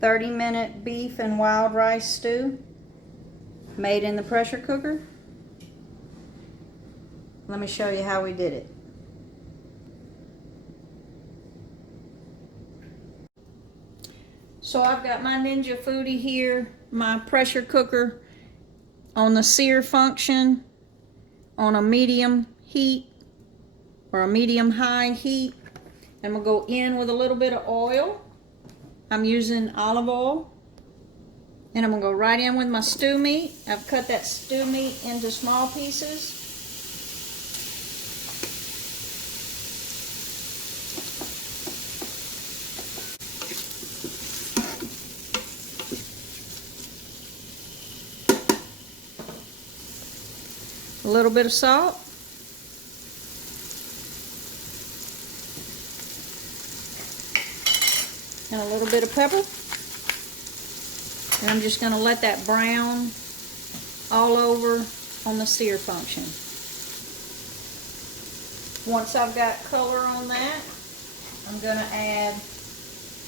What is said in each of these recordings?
30-minute beef and wild rice stew made in the pressure cooker. Let me show you how we did it. So I've got my Ninja Foodi here, my pressure cooker on the sear function on a medium heat or a medium high heat. I'm gonna go in with a little bit of oil. I'm using olive oil. And I'm gonna go right in with my stew meat. I've cut that stew meat into small pieces. A little bit of salt. And a little bit of pepper. And I'm just going to let that brown all over on the sear function. Once I've got color on that, I'm going to add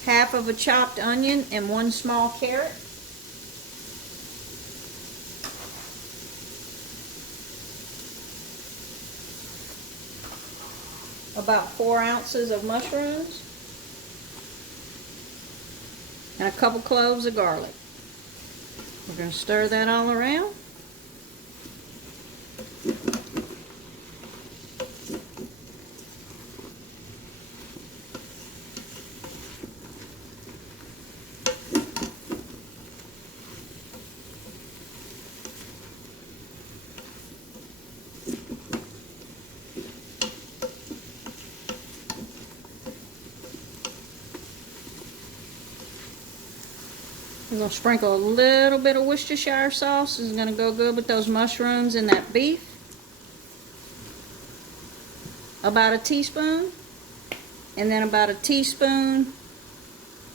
half of a chopped onion and 1 small carrot. About 4 ounces of mushrooms. And a couple cloves of garlic. We're going to stir that all around. I'm going to sprinkle a little bit of Worcestershire sauce. This is going to go good with those mushrooms and that beef. About a teaspoon. And then about a teaspoon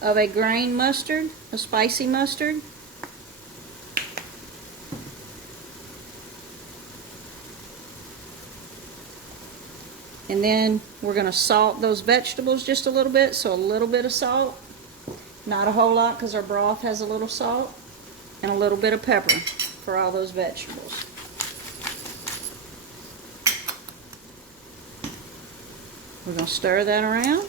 of a grain mustard, a spicy mustard. And then we're going to salt those vegetables just a little bit, so a little bit of salt. Not a whole lot because our broth has a little salt. And a little bit of pepper for all those vegetables. We're going to stir that around.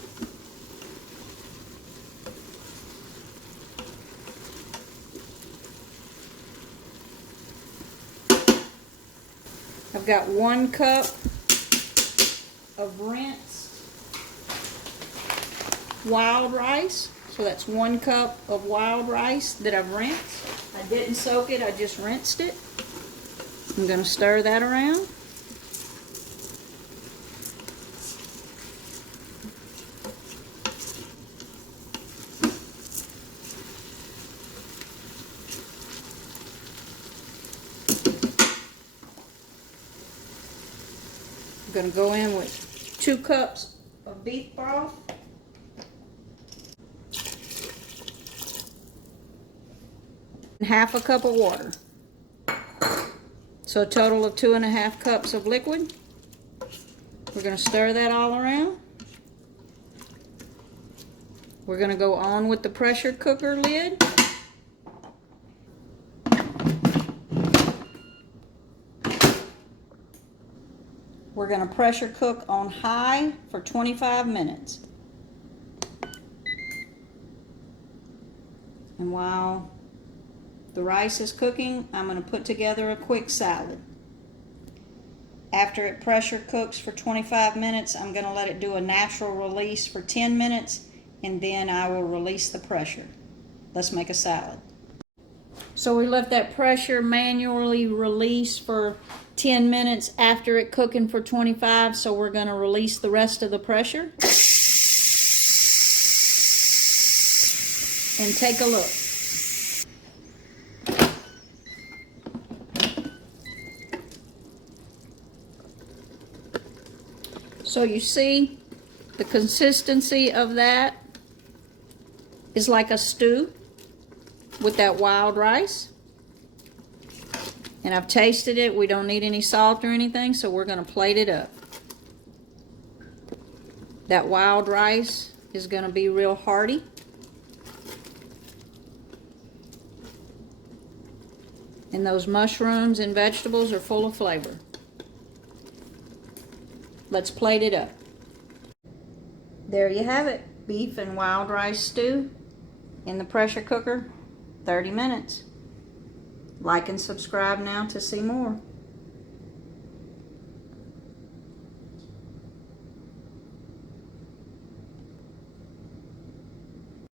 I've got 1 cup of rinsed wild rice. So that's 1 cup of wild rice that I've rinsed. I didn't soak it, I just rinsed it. I'm going to stir that around. I'm going to go in with 2 cups of beef broth. And half a cup of water. So a total of 2.5 cups of liquid. We're going to stir that all around. We're going to go on with the pressure cooker lid. We're going to pressure cook on high for 25 minutes. And while the rice is cooking, I'm going to put together a quick salad. After it pressure cooks for 25 minutes, I'm going to let it do a natural release for 10 minutes, and then I will release the pressure. Let's make a salad. So we let that pressure manually release for 10 minutes after it cooking for 25, so we're going to release the rest of the pressure. And take a look. So you see the consistency of that is like a stew with that wild rice. And I've tasted it. We don't need any salt or anything, so we're going to plate it up. That wild rice is going to be real hearty. And those mushrooms and vegetables are full of flavor. Let's plate it up. There you have it. Beef and wild rice stew in the pressure cooker, 30 minutes. Like and subscribe now to see more.